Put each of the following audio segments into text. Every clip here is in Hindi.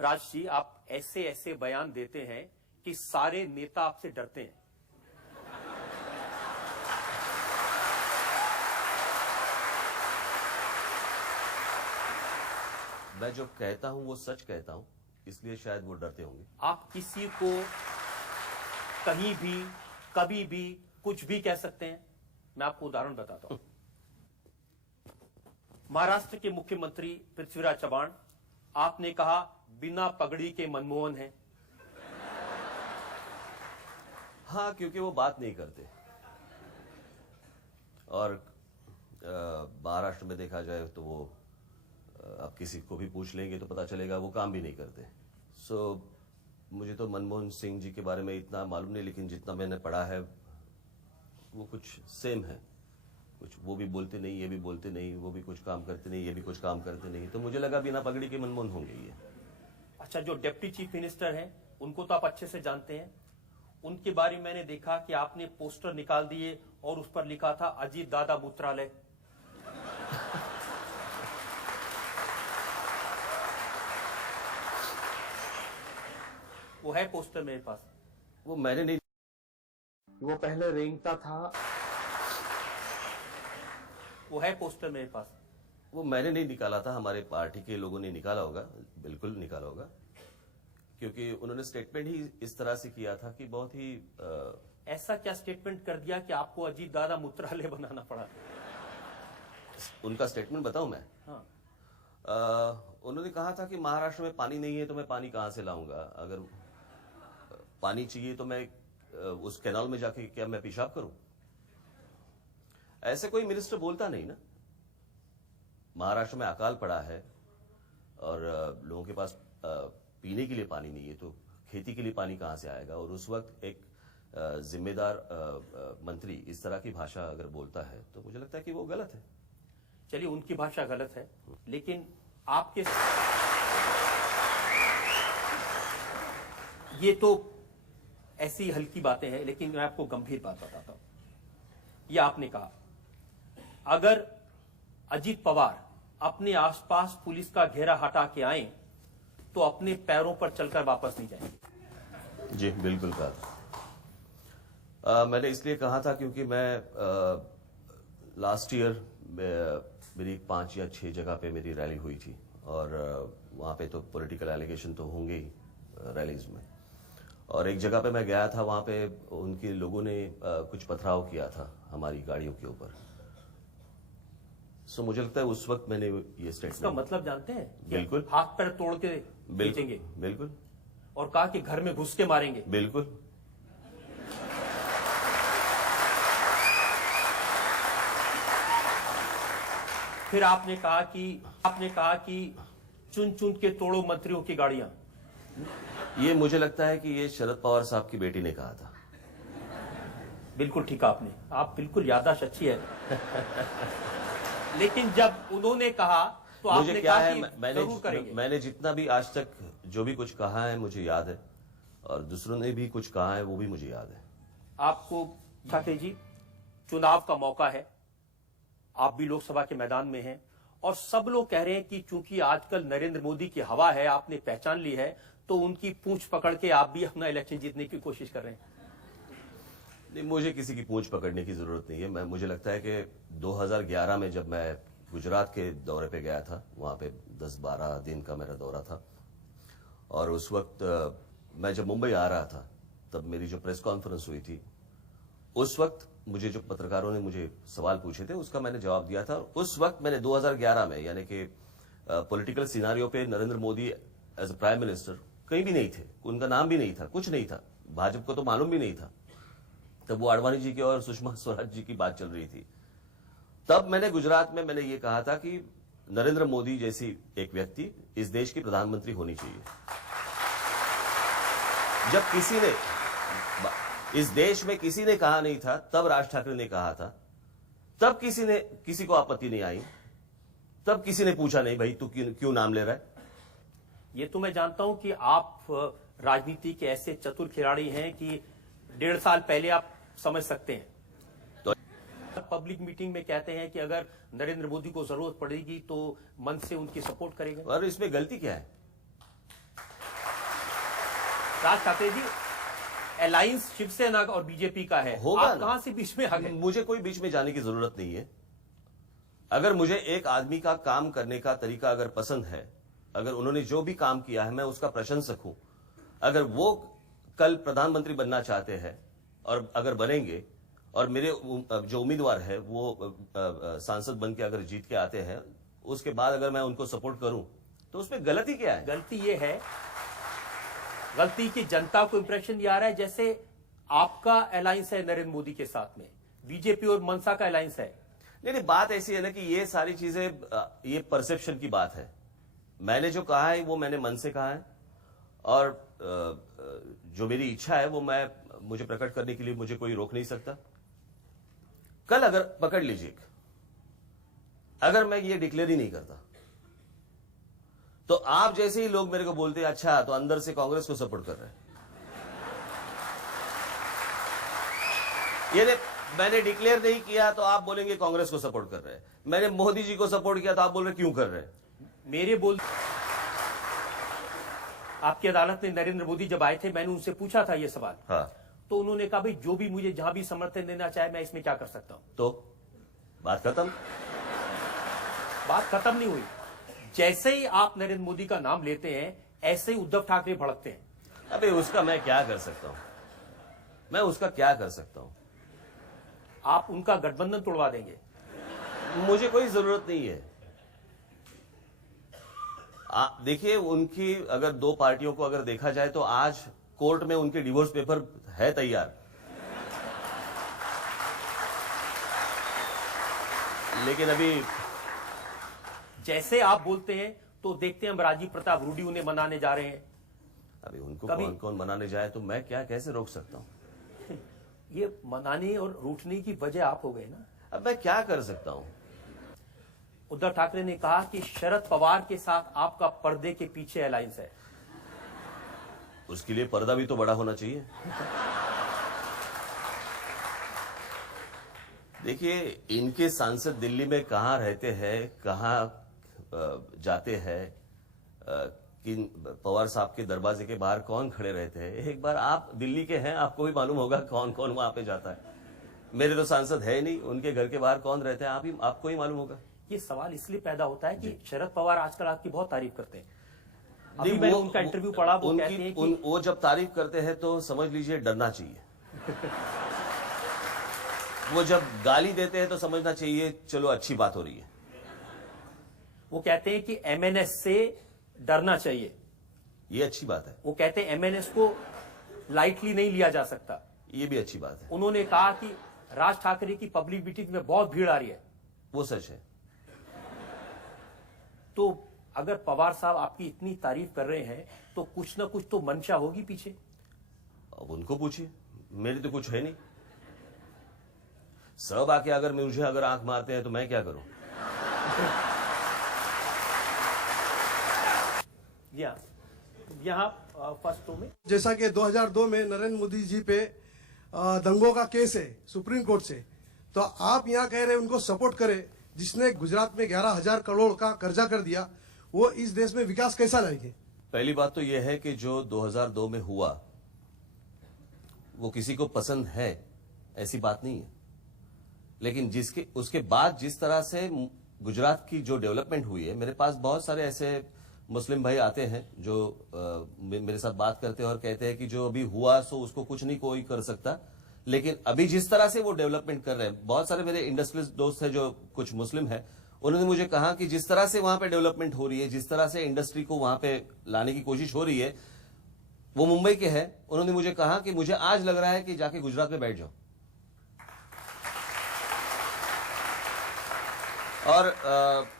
राज जी, आप ऐसे ऐसे बयान देते हैं कि सारे नेता आपसे डरते हैं। मैं जो कहता हूं वो सच कहता हूं, इसलिए शायद वो डरते होंगे। आप किसी को कहीं भी कभी भी कुछ भी कह सकते हैं। मैं आपको उदाहरण बताता हूं। महाराष्ट्र के मुख्यमंत्री पृथ्वीराज चव्हाण, आपने कहा बिना पगड़ी के मनमोहन हैं। हाँ, क्योंकि वो बात नहीं करते। और महाराष्ट्र में देखा जाए तो वो आप किसी को भी पूछ लेंगे तो पता चलेगा वो काम भी नहीं करते। मुझे तो मनमोहन सिंह जी के बारे में इतना मालूम नहीं, लेकिन जितना मैंने पढ़ा है वो कुछ सेम है। कुछ वो भी बोलते नहीं, ये भी बोलते नहीं, वो भी कुछ काम करते नहीं, ये भी कुछ काम करते नहीं। तो मुझे लगा बिना पगड़ी के मनमोहन होंगे ये। अच्छा, जो डिप्टी चीफ मिनिस्टर हैं उनको तो आप अच्छे से जानते हैं। उनके बारे में मैंने देखा कि आपने पोस्टर निकाल दिए और उस पर लिखा था अजीत दादा मूत्रालय। वो है पोस्टर मेरे पास। वो मैंने नहीं, वो पहले रेंगता था। वो है पोस्टर मेरे पास। वो मैंने नहीं निकाला था, हमारे पार्टी के लोगों ने निकाला होगा, बिल्कुल निकाला होगा, क्योंकि उन्होंने स्टेटमेंट ही इस तरह से किया था कि बहुत ही ऐसा क्या स्टेटमेंट कर दिया कि आपको अजीत दादा मूत्रालय बनाना पड़ा? उनका स्टेटमेंट बताऊं मैं? हाँ। उन्होंने कहा था कि महाराष्ट्र में पानी नहीं है तो मैं पानी कहां से लाऊंगा, अगर पानी चाहिए तो मैं उस कैनाल में जाके क्या मैं पेशाब करूं? ऐसे कोई मिनिस्टर बोलता नहीं ना। महाराष्ट्र में अकाल पड़ा है और लोगों के पास पीने के लिए पानी नहीं है, तो खेती के लिए पानी कहां से आएगा? और उस वक्त एक जिम्मेदार मंत्री इस तरह की भाषा अगर बोलता है तो मुझे लगता है कि वो गलत है। चलिए, उनकी भाषा गलत है, लेकिन आपके ये तो ऐसी हल्की बातें हैं, लेकिन मैं आपको गंभीर बात बताता हूं। यह आपने कहा अगर अजीत पवार अपने आसपास पुलिस का घेरा हटा के आए तो अपने पैरों पर चलकर वापस नहीं जाएंगे। जी बिल्कुल कहा था। मैंने इसलिए कहा था क्योंकि मैं लास्ट ईयर मेरी 5 या 6 जगह पे मेरी रैली हुई थी और वहां पे तो पॉलिटिकल एलिगेशन तो होंगे ही रैलीज में। और एक जगह पे मैं गया था, वहां पे उनके लोगों ने कुछ पथराव किया था हमारी गाड़ियों के ऊपर। मुझे लगता है उस वक्त मैंने ये स्टेटमेंट। इसका मतलब जानते हैं? बिल्कुल। हाथ पैर तोड़ के बेचेंगे। बिल्कुल। और कहा कि घर में घुस के मारेंगे। बिल्कुल। फिर आपने कहा कि चुन चुन के तोड़ो मंत्रियों की गाड़ियां। ये मुझे लगता है कि ये शरद पवार साहब की बेटी ने कहा था। बिल्कुल ठीक आपने, आप बिल्कुल याददाश्त अच्छी है। लेकिन जब उन्होंने कहा तो मुझे आपने क्या कहा है, कि जरूर करेंगे। मैंने जितना भी आज तक जो भी कुछ कहा है मुझे याद है, और दूसरों ने भी कुछ कहा है वो भी मुझे याद है। आपको ठाकरे जी, चुनाव का मौका है, आप भी लोकसभा के मैदान में हैं और सब लोग कह रहे हैं कि चूंकि आजकल नरेंद्र मोदी की हवा है, आपने पहचान ली है, तो उनकी पूंछ पकड़ के आप भी अपना इलेक्शन जीतने की कोशिश कर रहे हैं। नहीं, मुझे किसी की पूंछ पकड़ने की जरूरत नहीं है। मुझे लगता है कि 2011 में जब मैं गुजरात के दौरे पे गया था, वहां पे 10-12 दिन का मेरा दौरा था, और उस वक्त मैं जब मुंबई आ रहा था तब मेरी जो प्रेस कॉन्फ्रेंस हुई थी, उस वक्त मुझे जो पत्रकारों ने मुझे सवाल पूछे थे उसका मैंने जवाब दिया था। उस वक्त मैंने 2011 में, यानी कि पॉलिटिकल सिनारियो पे Narendra Modi as a prime minister कहीं भी नहीं थे, उनका नाम भी नहीं था, कुछ नहीं था, भाजपा को तो मालूम भी नहीं था। तब वो आडवाणी जी की और सुषमा स्वराज जी की बात चल रही थी। तब मैंने गुजरात में मैंने ये कहा था कि नरेंद्र मोदी जैसी एक व्यक्ति इस देश की प्रधानमंत्री होनी चाहिए। जब किसी ने इस देश में किसी ने कहा नहीं था, तब राज ठाकरे ने कहा था, तब किसी को आपत्ति नहीं आई, तब किसी ने पूछा नहीं भाई तू क्यों नाम ले रहा है। ये तो मैं जानता हूं कि आप राजनीति के ऐसे चतुर खिलाड़ी हैं कि 1.5 साल पहले आप समझ सकते हैं। तो पब्लिक मीटिंग में कहते हैं कि अगर नरेंद्र मोदी को जरूरत पड़ेगी तो मन से उनकी सपोर्ट करेंगे। और इसमें गलती क्या है? राज ठाकरे जी, अलायंस शिवसेना और बीजेपी का है, होगा आप ना। कहां से बीच में आ गए? मुझे कोई बीच में जाने की जरूरत नहीं है। अगर मुझे एक आदमी का काम करने का तरीका अगर पसंद है, अगर उन्होंने जो भी काम किया है मैं उसका प्रशंसक हूं, अगर वो कल प्रधानमंत्री बनना चाहते हैं और अगर बनेंगे और मेरे जो उम्मीदवार है वो सांसद बन के अगर जीत के आते हैं, उसके बाद अगर मैं उनको सपोर्ट करूं तो उसमें गलती क्या है? गलती ये है, गलती की जनता को इंप्रेशन ये आ रहा है जैसे आपका अलायंस है नरेंद्र मोदी के साथ में, बीजेपी और मनसा का अलायंस है। नहीं, बात ऐसी है ना कि ये सारी चीजें ये परसेप्शन की बात है। मैंने जो कहा है वो मैंने मन से कहा है और जो मेरी इच्छा है वो मुझे प्रकट करने के लिए मुझे कोई रोक नहीं सकता। कल अगर पकड़ लीजिए, अगर मैं ये डिक्लेयर ही नहीं करता तो आप जैसे ही लोग मेरे को बोलते हैं अच्छा तो अंदर से कांग्रेस को सपोर्ट कर रहे हैं, ये मैंने डिक्लेयर नहीं किया तो आप बोलेंगे कांग्रेस को सपोर्ट कर रहे हैं, मैंने मोदी जी को सपोर्ट किया तो आप बोल रहे क्यों कर रहे हैं? मेरे बोल आपकी अदालत में नरेंद्र मोदी जब आए थे, मैंने उनसे पूछा था ये सवाल। हाँ, तो उन्होंने कहा भाई जो भी मुझे जहां भी समर्थन देना चाहे मैं इसमें क्या कर सकता हूं। तो बात खत्म। बात खत्म नहीं हुई। जैसे ही आप नरेंद्र मोदी का नाम लेते हैं ऐसे ही उद्धव ठाकरे भड़कते हैं। अबे उसका मैं क्या कर सकता हूं? मैं उसका क्या कर सकता हूं? आप उनका गठबंधन तोड़वा देंगे। मुझे कोई जरूरत नहीं है। देखिए, उनकी अगर दो पार्टियों को अगर देखा जाए तो आज कोर्ट में उनके डिवोर्स पेपर है तैयार, लेकिन अभी जैसे आप बोलते हैं तो देखते हैं हम राजीव प्रताप रूडी उन्हें मनाने जा रहे हैं। अभी उनको कौन कौन मनाने जाए तो मैं क्या कैसे रोक सकता हूं? ये मनाने और रूठने की वजह आप हो गए ना। अब मैं क्या कर सकता हूं? उद्धव ठाकरे ने कहा कि शरद पवार के साथ आपका पर्दे के पीछे अलायंस है। उसके लिए पर्दा भी तो बड़ा होना चाहिए। देखिए, इनके सांसद दिल्ली में कहां रहते हैं, कहां जाते हैं, किन पवार साहब के दरवाजे के बाहर कौन खड़े रहते हैं, एक बार आप दिल्ली के हैं, आपको भी मालूम होगा कौन कौन वहां पे जाता है। मेरे तो सांसद है नहीं, उनके घर के बाहर कौन रहते हैं आपको ही मालूम होगा। ये सवाल इसलिए पैदा होता है कि शरद पवार आजकल आपकी बहुत तारीफ करते हैं। अभी नहीं, मैंने उनका इंटरव्यू पढ़ा, वो कहते हैं कि वो जब तारीफ करते हैं तो समझ लीजिए डरना चाहिए। वो जब गाली देते हैं तो समझना चाहिए चलो अच्छी बात हो रही है। वो कहते हैं कि एमएनएस से डरना चाहिए। ये अच्छी बात है। वो कहते हैं एमएनएस को लाइटली नहीं लिया जा सकता। ये भी अच्छी बात है। उन्होंने कहा कि राज ठाकरे की पब्लिक मीटिंग में बहुत भीड़ आ रही है। वो सच है। तो अगर पवार साहब आपकी इतनी तारीफ कर रहे हैं तो कुछ ना कुछ तो मंशा होगी पीछे। अब उनको पूछिए, मेरी तो कुछ है नहीं। सब आके अगर मुझे अगर आंख मारते हैं तो मैं क्या करूं? यहाँ फर्स्ट रो में जैसा कि 2002 में नरेंद्र मोदी जी पे दंगों का केस है सुप्रीम कोर्ट से, तो आप यहाँ कह रहे हैं उनको सपोर्ट करें, जिसने गुजरात में 11,000 करोड़ का कर्जा कर दिया, वो इस देश में विकास कैसा लाएंगे? पहली बात तो यह है कि जो 2002 में हुआ वो किसी को पसंद है ऐसी बात नहीं है, लेकिन उसके बाद जिस तरह से गुजरात की जो डेवलपमेंट हुई है, मेरे पास बहुत सारे ऐसे मुस्लिम भाई आते हैं जो मेरे साथ बात करते हैं और कहते हैं कि जो अभी हुआ सो उसको कुछ नहीं कोई कर सकता, लेकिन अभी जिस तरह से वो डेवलपमेंट कर रहे हैं, बहुत सारे मेरे इंडस्ट्रियलिस्ट दोस्त हैं जो कुछ मुस्लिम हैं, उन्होंने मुझे कहा कि जिस तरह से वहां पे डेवलपमेंट हो रही है, जिस तरह से इंडस्ट्री को वहां पे लाने की कोशिश हो रही है, वो मुंबई के हैं, उन्होंने मुझे कहा कि मुझे आज लग रहा है कि जाके गुजरात में बैठ जाओ। और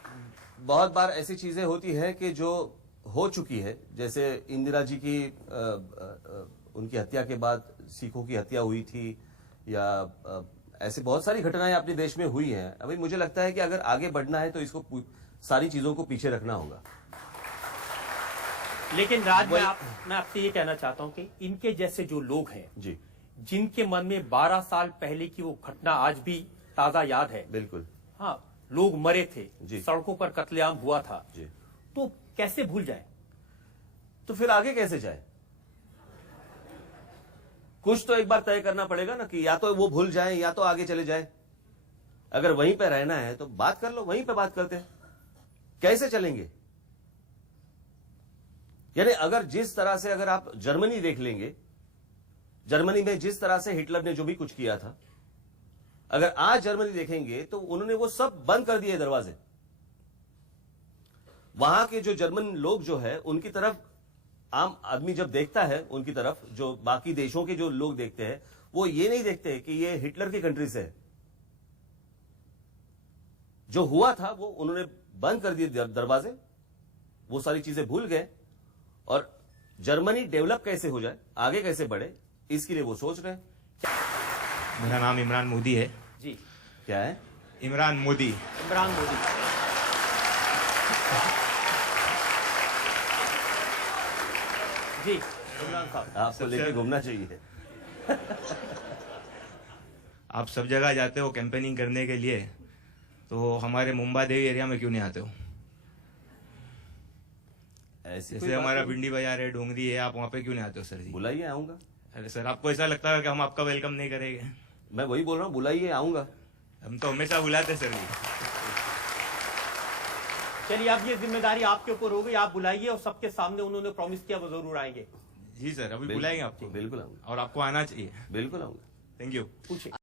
बहुत बार ऐसी चीजें होती है कि जो हो चुकी है, जैसे इंदिरा जी की उनकी हत्या के बाद सिखों की हत्या हुई थी, या ऐसे बहुत सारी घटनाएं अपने देश में हुई हैं। अभी मुझे लगता है कि अगर आगे बढ़ना है तो इसको सारी चीजों को पीछे रखना होगा। लेकिन राज मैं आपसे ये कहना चाहता हूं कि इनके जैसे जो लोग हैं जी, जिनके मन में 12 साल पहले की वो घटना आज भी ताजा याद है, बिल्कुल, हाँ, लोग मरे थे, जी, सड़कों पर कत्लेआम हुआ था जी, तो कैसे भूल जाए? तो फिर आगे कैसे जाए? कुछ तो एक बार तय करना पड़ेगा ना कि या तो वो भूल जाए या तो आगे चले जाए। अगर वहीं पे रहना है तो बात कर लो, वहीं पे बात करते हैं। कैसे चलेंगे? यानी अगर जिस तरह से अगर आप जर्मनी देख लेंगे, जर्मनी में जिस तरह से हिटलर ने जो भी कुछ किया था, अगर आज जर्मनी देखेंगे तो उन्होंने वो सब बंद कर दिए दरवाजे। वहां के जो जर्मन लोग जो है उनकी तरफ आम आदमी जब देखता है, उनकी तरफ जो बाकी देशों के जो लोग देखते हैं, वो ये नहीं देखते कि ये हिटलर की कंट्री से है। जो हुआ था वो उन्होंने बंद कर दिए दरवाजे, वो सारी चीजें भूल गए और जर्मनी डेवलप कैसे हो जाए, आगे कैसे बढ़े, इसके लिए वो सोच रहे हैं। मेरा नाम इमरान मोदी है। जी, क्या है? इमरान मोदी। इमरान मोदी। जी, इमरान साहब, आपको लेके घूमना चाहिए। आप सब जगह जाते हो कैंपेनिंग करने के लिए, तो हमारे मुंबा देवी एरिया में क्यों नहीं आते हो? ऐसी जैसे हमारा भिंडी बाजार है, डोंगरी है, आप वहाँ पे क्यों नहीं आते हो सर जी? बुलाइए, आऊंगा। अरे सर, आपको ऐसा लगता है कि हम आपका वेलकम नहीं करेंगे? मैं वही बोल रहा हूँ, बुलाइए, आऊंगा। हम तो हमेशा बुलाते सर जी। चलिए अब ये जिम्मेदारी आपके ऊपर हो गई, आप बुलाइए और सबके सामने उन्होंने प्रॉमिस किया वो जरूर आएंगे। जी सर, अभी बुलाएंगे आपको बिल्कुल आऊंगा, और आपको आना चाहिए। बिल्कुल आऊंगा। Thank you. पूछिए।